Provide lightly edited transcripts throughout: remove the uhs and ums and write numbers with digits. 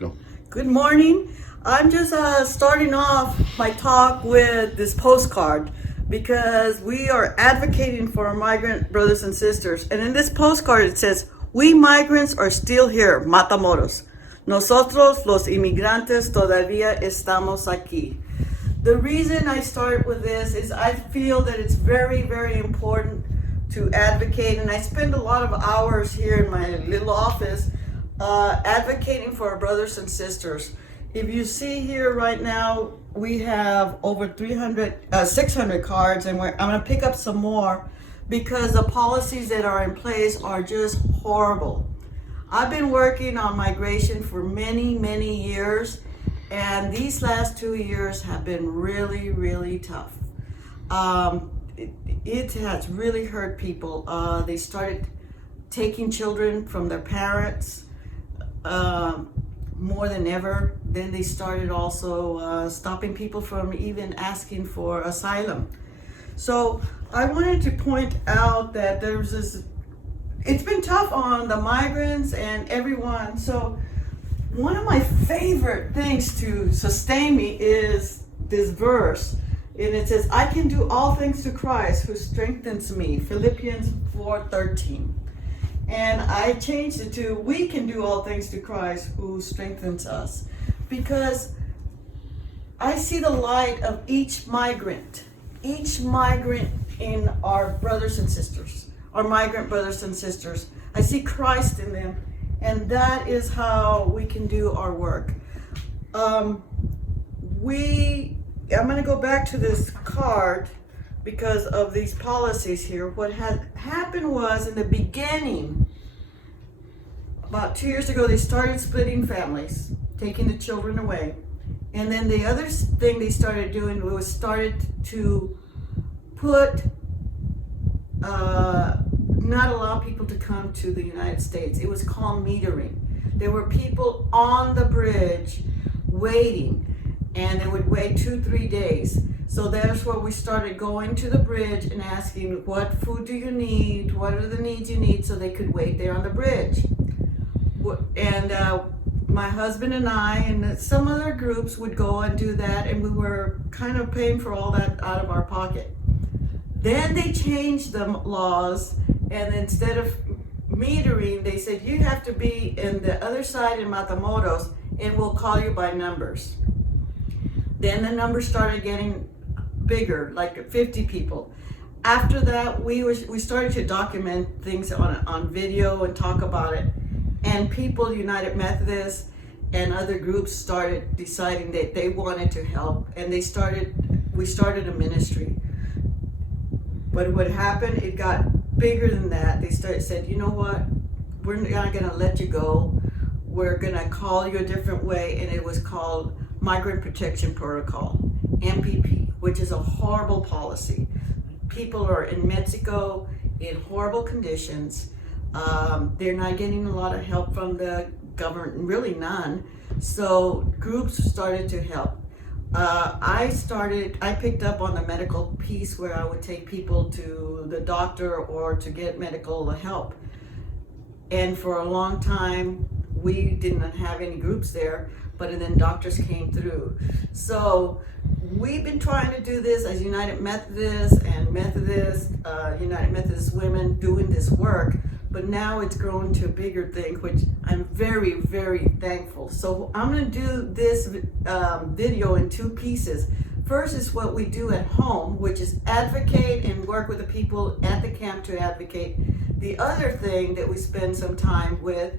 Go. Good morning. I'm just starting off my talk with this postcard because we are advocating for our migrant brothers and sisters. And in this postcard, it says, "We migrants are still here, Matamoros. Nosotros los inmigrantes todavía estamos aquí." The reason I start with this is I feel that it's very, very important to advocate, and I spend a lot of hours here in my little office advocating for our brothers and sisters. If you see here right now, we have over 600 cards, and I'm going to pick up some more because the policies that are in place are just horrible. I've been working on migration for many, many years, and these last 2 years have been really, really tough. It has really hurt people. They started taking children from their parents more than ever. Then they started also stopping people from even asking for asylum. So I wanted to point out that there's this, it's been tough on the migrants and everyone. So one of my favorite things to sustain me is this verse. And it says, "I can do all things through Christ who strengthens me," Philippians 4:13. And I changed it to, "We can do all things through Christ who strengthens us." Because I see the light of each migrant in our brothers and sisters, our migrant brothers and sisters. I see Christ in them, and that is how we can do our work. I'm going to go back to this card because of these policies here. What had happened was, in the beginning, about 2 years ago, they started splitting families, taking the children away. And then the other thing they started doing was started to put, not allow people to come to the United States. It was called metering. There were people on the bridge waiting, and they would wait 2-3 days. So that's where we started going to the bridge and asking, what food do you need? What are the needs you need? So they could wait there on the bridge. And my husband and I and some other groups would go and do that, and we were kind of paying for all that out of our pocket. Then they changed the laws, and instead of metering, they said, "You have to be in the other side in Matamoros, and we'll call you by numbers." Then the numbers started getting bigger, like 50 people. After that, we started to document things on video and talk about it. And people, United Methodist and other groups, started deciding that they wanted to help, and we started a ministry. But what happened, it got bigger than that. They said, "You know what? We're not going to let you go. We're going to call you a different way," and it was called Migrant Protection Protocol, MPP, which is a horrible policy. People are in Mexico in horrible conditions. They're not getting a lot of help from the government, really none. So groups started to help. I picked up on the medical piece where I would take people to the doctor or to get medical help. And for a long time, we didn't have any groups there, but then doctors came through. So we've been trying to do this as United Methodist and United Methodist women doing this work, but now it's grown to a bigger thing, which I'm very, very thankful. So I'm going to do this video in 2 pieces. First is what we do at home, which is advocate and work with the people at the camp to advocate. The other thing that we spend some time with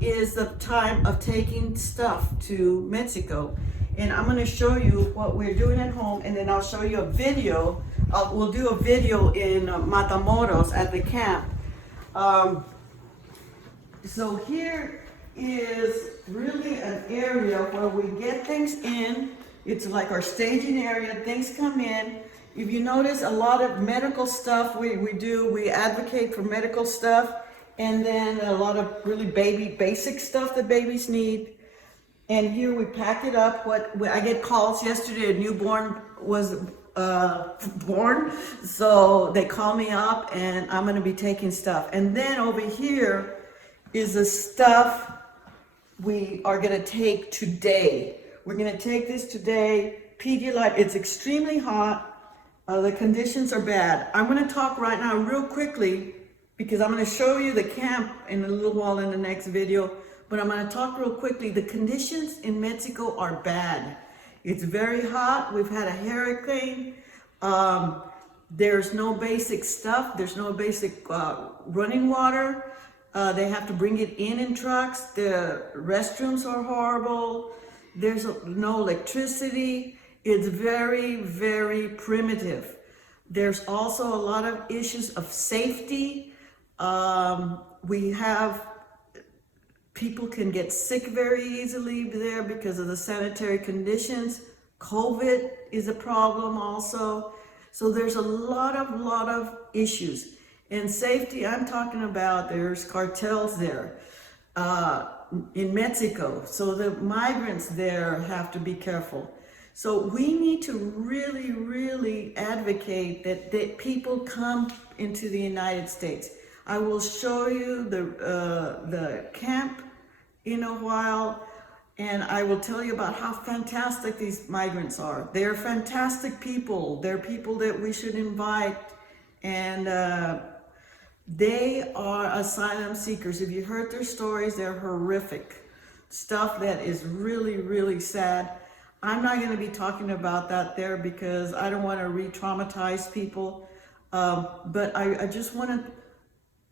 is the time of taking stuff to Mexico. And I'm going to show you what we're doing at home, and then I'll show you a video. We'll do a video in Matamoros at the camp. So here is really an area where we get things in. It's like our staging area. Things come in. If you notice, a lot of medical stuff we advocate for medical stuff, and then a lot of really basic stuff that babies need. And here we pack it up. I get calls yesterday, a newborn was born, so they call me up and I'm going to be taking stuff. And then over here is the stuff we are going to take today. We're going to take this today. Pedialyte, it's extremely hot. The conditions are bad. I'm going to talk right now real quickly because I'm going to show you the camp in a little while in the next video. But I'm going to talk real quickly. The conditions in Mexico are bad. It's very hot. We've had a hurricane. There's no basic stuff. There's no basic running water. They have to bring it in trucks. The restrooms are horrible. There's no electricity. It's very, very primitive. There's also a lot of issues of safety. We have people can get sick very easily there because of the sanitary conditions. COVID is a problem also. So there's a lot of issues. And safety, I'm talking about there's cartels there in Mexico. So the migrants there have to be careful. So we need to really, really advocate that people come into the United States. I will show you the camp in a while, and I will tell you about how fantastic these migrants are. They're fantastic people. They're people that we should invite, and they are asylum seekers. If you heard their stories, they're horrific. Stuff that is really, really sad. I'm not going to be talking about that there because I don't want to re-traumatize people. But I just want to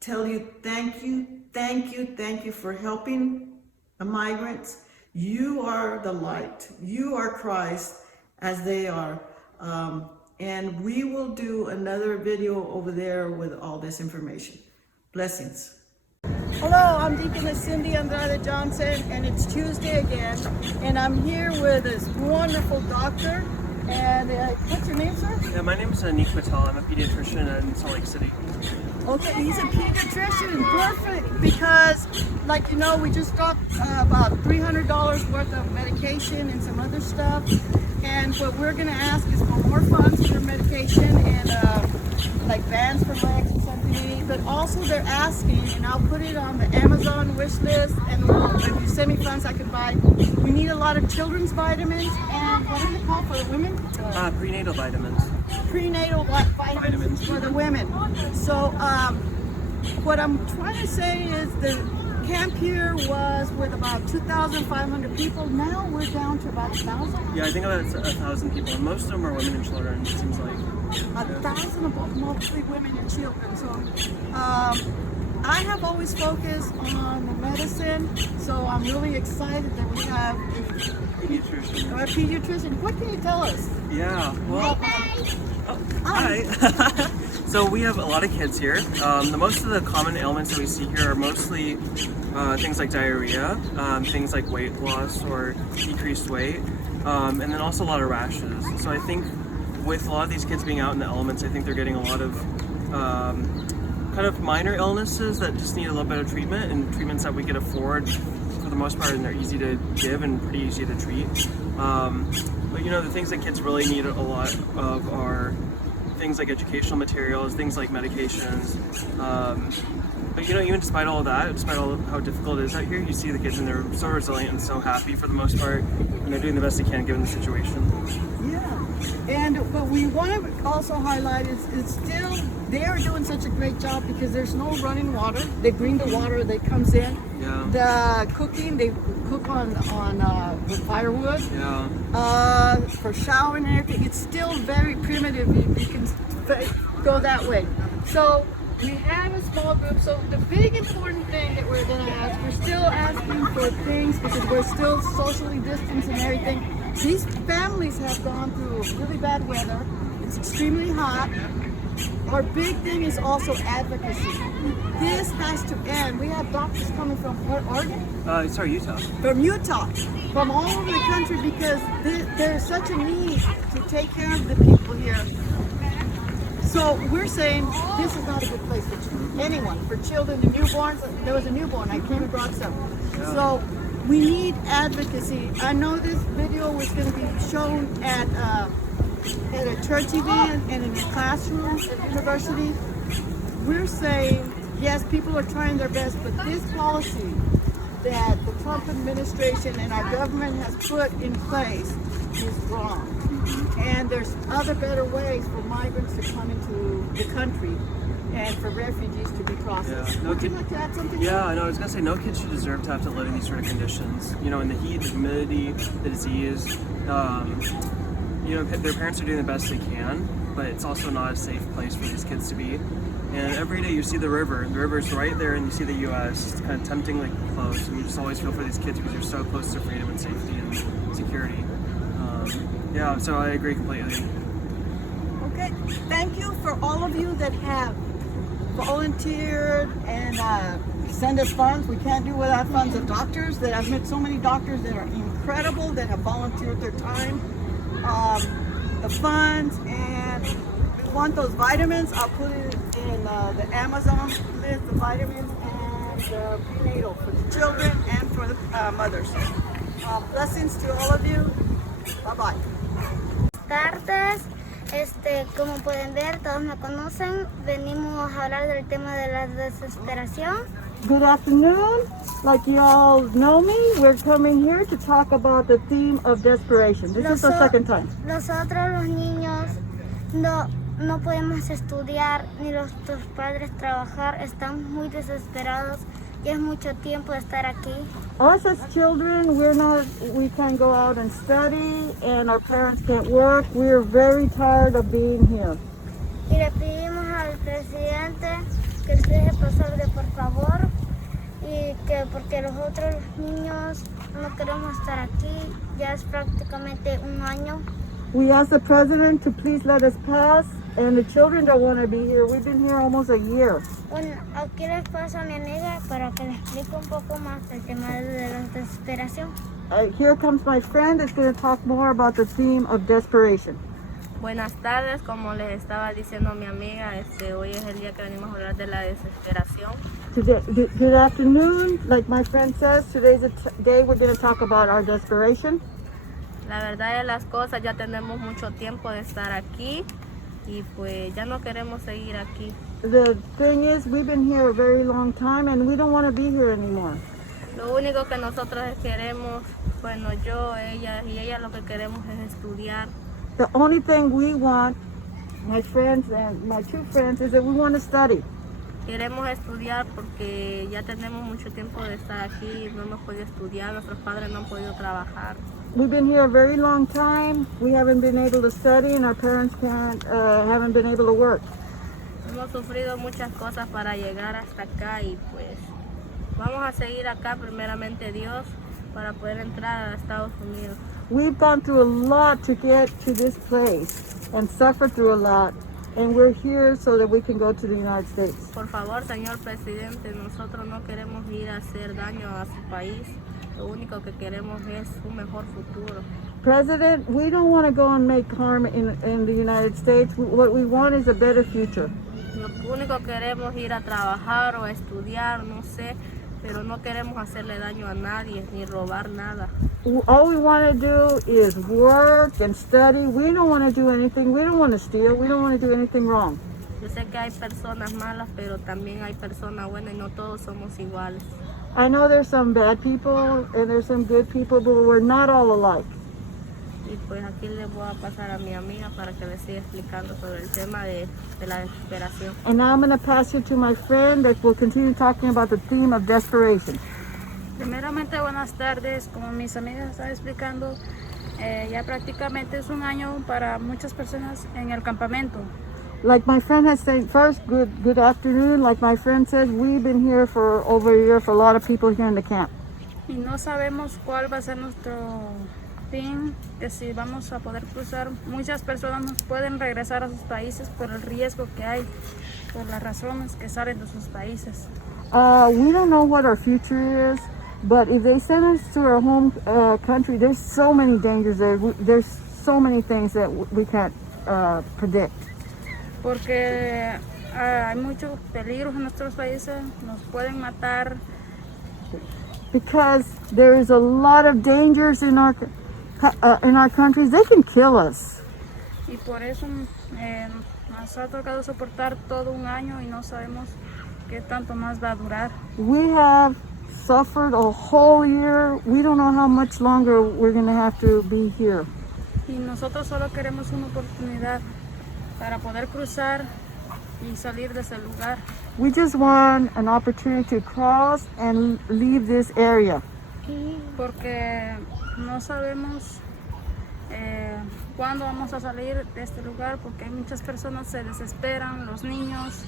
tell you thank you for helping the migrants. You are the light. You are Christ as they are. And we will do another video over there with all this information. Blessings. Hello, I'm Deaconess Cindy Andrade Johnson, and it's Tuesday again, and I'm here with this wonderful doctor. And what's your name, sir? Yeah, my name is Nick Patel. I'm a pediatrician in Salt Lake City. Okay, he's a pediatrician. Perfect, because, like you know, we just got about $300 worth of medication and some other stuff. And what we're going to ask is for more funds for medication and like bands for legs and something to eat. But also they're asking, and I'll put it on the Amazon wish list, and if you send me funds I can buy. We need a lot of children's vitamins, and what is it called for the women? Prenatal vitamins. Prenatal vitamins for the women. So what I'm trying to say is the camp here was with about 2,500 people. Now we're down to about 1,000. Yeah, I think about 1,000 people, and most of them are women and children, it seems like. 1,000 of them, mostly women and children. So I have always focused on the medicine, so I'm really excited that we have a pediatrician. What can you tell us? Yeah, well, hi. So we have a lot of kids here. Most of the common ailments that we see here are mostly things like diarrhea, things like weight loss or decreased weight, and then also a lot of rashes. So I think with a lot of these kids being out in the elements, I think they're getting a lot of kind of minor illnesses that just need a little bit of treatment, and treatments that we can afford for the most part, and they're easy to give and pretty easy to treat. But you know, the things that kids really need a lot of are things like educational materials, things like medications. But you know, even despite all of that, despite all of how difficult it is out here, you see the kids and they're so resilient and so happy for the most part, and they're doing the best they can given the situation. Yeah, and what we want to also highlight is still they are doing such a great job because there's no running water. They bring the water that comes in. Yeah. The cooking, they cook on with firewood. Yeah. For showering and everything, it's still very primitive. You can go that way. So we have a small group. So the big important thing that we're going to ask, we're still asking for things because we're still socially distanced and everything. These families have gone through really bad weather. It's extremely hot. Our big thing is also advocacy. This has to end. We have doctors coming from Oregon? Sorry, Utah. From Utah, from all over the country, because there's such a need to take care of the people here. So we're saying this is not a good place for anyone, for children, the newborns. There was a newborn, I came and brought some. Yeah. So we need advocacy. I know this video was going to be shown at a church event and in a classroom at university. We're saying, yes, people are trying their best, but this policy that the Trump administration and our government has put in place is wrong. And there's other better ways for migrants to come into the country and for refugees to be processed. Yeah, no Would you kid- like to add something? Yeah, no, I was gonna say no kid should deserve to have to live in these sort of conditions. You know, in the heat, the humidity, the disease. You know, their parents are doing the best they can, but it's also not a safe place for these kids to be. And every day you see the river, and the river's right there, and you see the U.S. It's kind of temptingly close, and you just always feel for these kids because you're so close to freedom and safety and security. Yeah, so I agree completely. Okay, thank you for all of you that have volunteered and send us funds. We can't do without funds of doctors. That I've met so many doctors that are incredible that have volunteered their time, the funds, and we want those vitamins. I'll put it in the Amazon list, the vitamins and the prenatal for the children and for the mothers. Blessings to all of you. Bye-bye. Tardes, como pueden ver, todos me conocen. Venimos a hablar del tema de la desesperación. Good afternoon. Like you all know me, we're coming here to talk about the theme of desperation. This is the second time. Nosotros los niños no podemos estudiar ni nuestros padres trabajar. Estamos muy desesperados y es mucho tiempo de estar aquí. Us as children, we can't go out and study, and our parents can't work. We're very tired of being here. Y le pedimos al presidente que les deje pasar de por favor y que porque los otros niños no queremos estar aquí. Ya es prácticamente un año. We asked the president to please let us pass, and the children don't want to be here. We've been here almost a year. Bueno, aquí les paso a mi amiga para que les explique un poco más el tema de la desesperación. Here comes my friend that's going to talk more about the theme of desperation. Buenas tardes, como les estaba diciendo mi amiga, hoy es el día que venimos a hablar de la desesperación. Good afternoon. Like my friend says, today's the day we're going to talk about our desperation. La verdad de las cosas, ya tenemos mucho tiempo de estar aquí y pues ya no queremos seguir aquí. The thing is, we've been here a very long time and we don't want to be here anymore. Lo único que nosotros queremos, bueno, yo, ella y ella lo que queremos es estudiar. The only thing we want, my friends and my two friends, is that we want to study. Queremos estudiar porque ya tenemos mucho tiempo de estar aquí, no hemos podido estudiar, nuestros padres no han podido trabajar. We've been here a very long time. We haven't been able to study, and our parents haven't been able to work. Hemos sufrido muchas cosas para llegar hasta acá y pues vamos a seguir acá primeramente Dios para poder entrar a Estados Unidos. We've gone through a lot to get to this place and suffered through a lot, and we're here so that we can go to the United States. Por favor, señor presidente, nosotros no queremos ir a hacer daño a su país. Lo único que queremos es un mejor futuro. President, we don't want to go and make harm in the United States. What we want is a better future. Lo único que queremos es ir a trabajar o a estudiar, no sé, pero no queremos hacerle daño a nadie ni robar nada. All we want to do is work and study. We don't want to do anything. We don't want to steal. We don't want to do anything wrong. Yo sé que hay personas malas, pero también hay personas buenas y no todos somos iguales. I know there's some bad people and there's some good people, but we're not all alike. Y pues aquí les voy a pasar a mi amiga para que les siga explicando sobre el tema de la desesperación. And now I'm going to pass you to my friend that will continue talking about the theme of desperation. Primeramente, buenas tardes. Como mis amigas están explicando, ya prácticamente es un año para muchas personas en el campamento. Like my friend has said, first, good afternoon. Like my friend says, we've been here for over a year for a lot of people here in the camp. Y no sabemos cuál va a ser nuestro fin, que si vamos a poder cruzar. Muchas personas no pueden regresar a sus países por el riesgo que hay, por las razones que salen de sus países. We don't know what our future is, but if they send us to our home country, there's so many dangers there. There's so many things that we can't predict. Porque hay muchos peligros en nuestros países, nos pueden matar. Because there is a lot of dangers in our countries, they can kill us. Y por eso nos ha tocado soportar todo un año y no sabemos qué tanto más va a durar. We have suffered a whole year. We don't know how much longer we're going to have to be here. Y nosotros solo queremos una oportunidad para poder cruzar y salir de ese lugar. We just want an opportunity to cross and leave this area. Porque no sabemos cuándo vamos a salir de este lugar, porque hay muchas personas se desesperan, los niños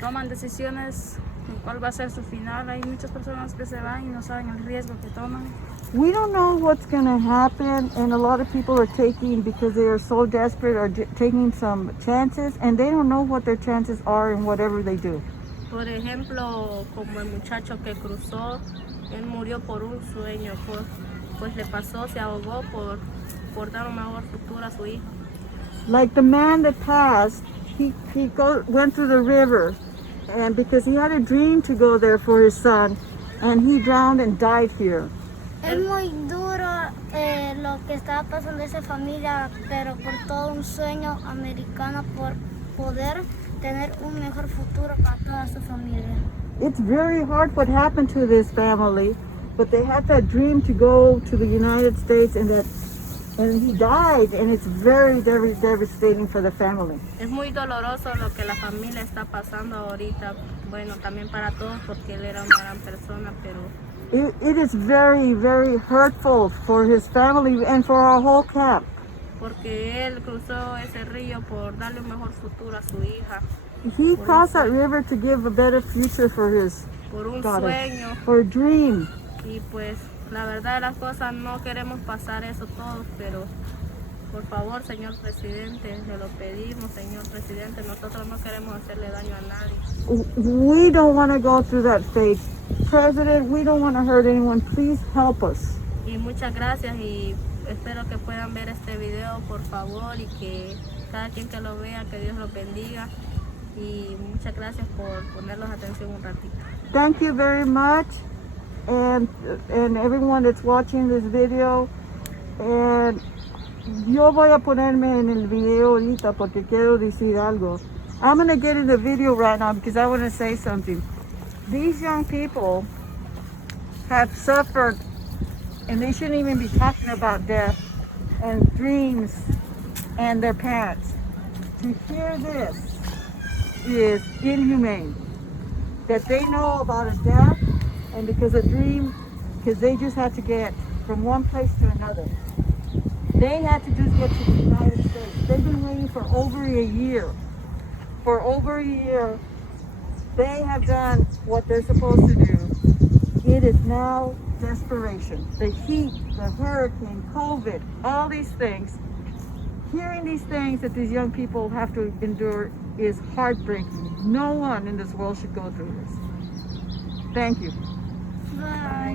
toman decisiones en cuál va a ser su final. Hay muchas personas que se van y no saben el riesgo que toman. We don't know what's going to happen, and a lot of people are taking, because they are so desperate, are taking some chances, and they don't know what their chances are in whatever they do. Por ejemplo, como el muchacho que cruzó, él murió por un sueño, pues le pasó, se ahogó por dar un mejor futuro a su hijo. Like the man that passed, he went through the river, and because he had a dream to go there for his son, and he drowned and died here. Es muy duro lo que estaba pasando esa familia, pero por todo un sueño americano, por poder tener un mejor futuro para toda su familia. It's very hard what happened to this family, but they had that dream to go to the United States, and he died, and it's very, very devastating for the family. Es muy doloroso lo que la familia está pasando ahorita, bueno, también para todos, porque él era una gran persona, pero It is very, very hurtful for his family and for our whole camp. porque él cruzó ese río por darle un mejor futuro a su hija, He crossed that river to give a better future for his por un daughter, sueño, for a dream. y pues la verdad de las cosas no queremos pasar eso todos, pero por favor, señor presidente, se lo pedimos, señor presidente, nosotros no queremos hacerle daño a nadie. We don't want to go through that fate. President, we don't want to hurt anyone. Please help us. Y muchas gracias y espero que puedan ver este video, por favor, y que cada quien que lo vea, que Dios los bendiga. Y muchas gracias por ponerlos atención un ratito. Thank you very much, and everyone that's watching this video. And yo voy a ponerme en el video ahorita porque quiero decir algo. I'm going to get in the video right now because I want to say something. These young people have suffered, and they shouldn't even be talking about death and dreams and their parents. To hear this is inhumane. That they know about a death, and because a dream, because they just had to get from one place to another. They had to just get to the United States. They've been waiting for over a year. For over a year, they have done what they're supposed to do. It is now desperation. The heat, the hurricane, COVID, all these things. Hearing these things that these young people have to endure is heartbreaking. No one in this world should go through this. Thank you. Bye.